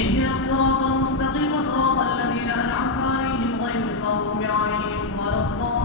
اهدنا الصراط المستقيم صراط الذين أنعمت عليهم غير المغضوب عليهم ولا الضالين.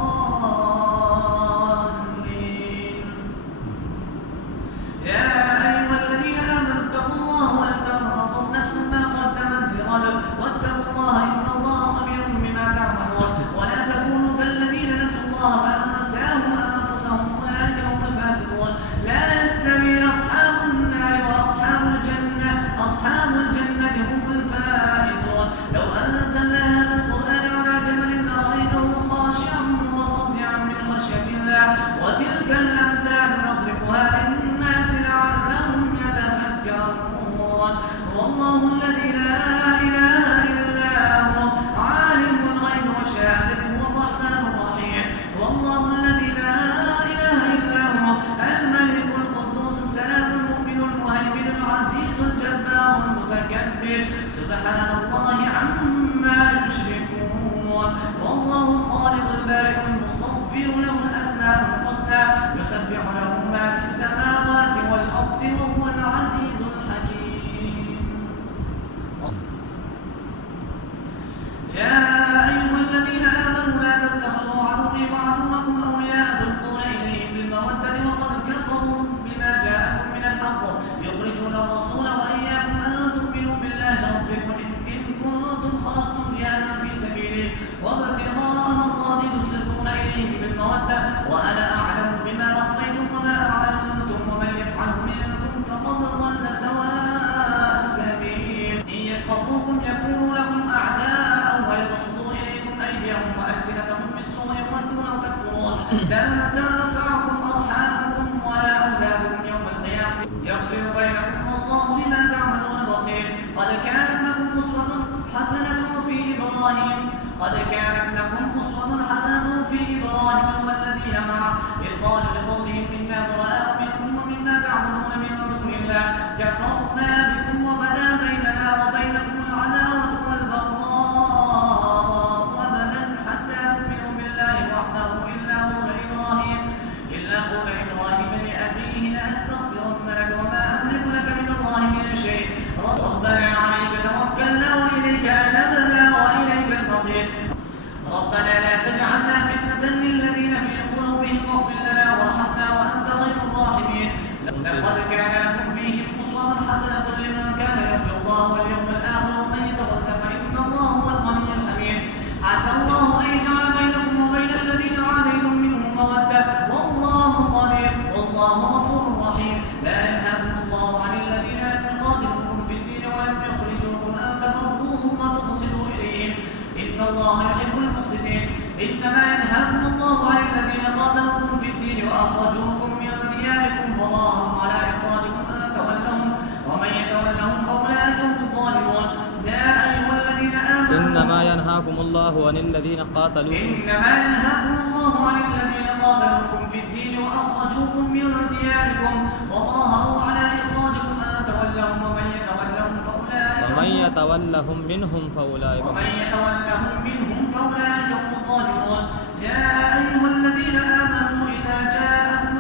يا أيها الذين آمنوا اتقوا الله ولتنظر نفس ما قدمت لغد واتقوا الله إن الله خبير بما تعملون. ولا تكونوا كالذين نسوا الله فأنساهم أنفسهم أولئك هم الفاسقون. لا يستوي أصحاب النار وأصحاب الجنة، أصحاب الجنة هم الفائزون. لو أنزلنا هذا القرآن على جبل لرأيته خاشعا متصدعا من خشية الله. وتلك الأمثال نضربها للناس لعلهم يتفكرون. والله الذي لا إله إلا هو عالم الغيب والشهادة هو الرحمن الرحيم. والله الذي لا إله إلا هو الملك القدوس السلام المؤمن المهيمن العزيز الجبار المتكبر سبحان الله عما يشركون. والله الخالق البارئ المصور له الأسماء الحسنى يسبح له ما في السماوات والأرض وهو العزيز الحكيم. يا أيها الذين آمنوا لا تتخذوا عدوي وعدوكم أولياء تلقون إليهم بالمودة وقد كفروا بما جاءكم من الحق يخرجون الرسول وإياكم أن تؤمنوا بالله ربكم إن كنتم خرجتم جهادا في سبيله وابتغاء مرضاتي تسرون إليهم بالمودة وأنا أعلم بما أخفيتم وما أعلنتم ومن يفعله منكم فقد ضل سواء السبيل. إن يثقفوكم يكونوا لكم أعداء ويبسطوا إليكم أيديهم وألسنتهم بالسوء وودوا لو تكفرون. لن تنفعكم أرحامكم ولا أولادكم يوم القيامة يفصل بينكم والله بما تعملون بصير. قد كانت لكم أسوة حسنة في إبراهيم والذين معه إذ قالوا لقومهم إنا براء منكم ومما تعبدون من دون الله كفرنا بكم وبدا بيننا وبينكم العداوة والبغضاء أبدا حتى تؤمنوا بالله وحده إلا قول إبراهيم لأبيه لأستغفرن لك وما أملك لك من الله من شيء. ربنا عليك توكلنا وإليك أنبنا وإليك المصير. ربنا لا تجعلنا فتنة للذين في قلوبهم واغفر لنا وارحمنا وأنت خير الراحمين. لقد كان لكم فيهم أسوة حسنة لمن كان يرجو الله واليوم الآخر ومن يتولى فإن الله هو الغني الحميد. عسى الله أن يجعل بينكم وبين الذين عاديتم منهم مودة والله قدير والله غفور رحيم. لا ينهاكم الله عن الذين لم يقاتلوكم في الدين ولم يخرجوكم أن تبروهم وتقسطوا إليهم إن الله يحب المقسطين. إنما ينهاكم الله عن الذين قاتلوكم في الدين وأخرجوكم من دياركم وظاهروا على إخراجكم أن تولوهم ومن يتولهم فأولئك هم الظالمون. يا أيها الذين آمنوا إنما ينهاكم الله عن الذين قاتلوكم في الدين وأخرجوكم من دياركم وظاهروا على إخراجكم أن تولوهم ومن يتولهم فأولئك هم الظالمون. يا أيها الذين آمنوا إذا جاءكم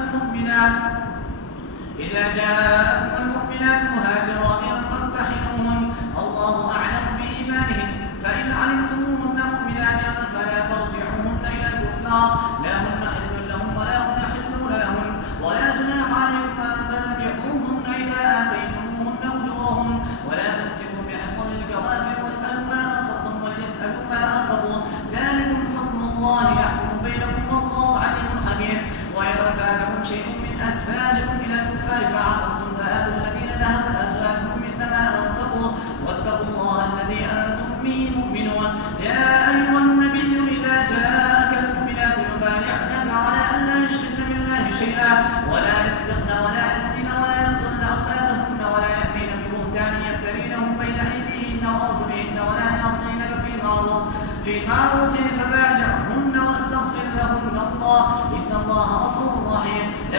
المؤمنات مهاجرات فامتحنوهن الله أعلم بإيمانهن فإن علمتموهن مؤمنات فلا ترجعوهن إلى الكفار لا هن حل لهم ولا هم يحلون لهن ولا جناح عليكم أن تنكحوهن إذا آتيتموهن أجورهن ولا تمسكوا بعصم الكوافر واسألوا ما أنفقتم وليسألوا ما أنفقوا ذلكم حكم الله يحكم بينكم والله عليم حكيم. وإذا فاتكم شيء من أزواجكم إلى الكفار فعاقبتم فآتوا الذين ذهبت أزواجهم مثل ما أنفقوا واتقوا الله الذي أنتم به مؤمنون. يا أيها النبي إذا جاءك المؤمنات يبايعنك على أن لا يشركن بالله شيئا ولا يسرقن ولا يزنين ولا يقتلن أولادهن ولا يأتين ببهتان يفترينه بين أيديهن وأرجلهن ولا يعصينك في معروف فبايعهن واستغفر لهن الله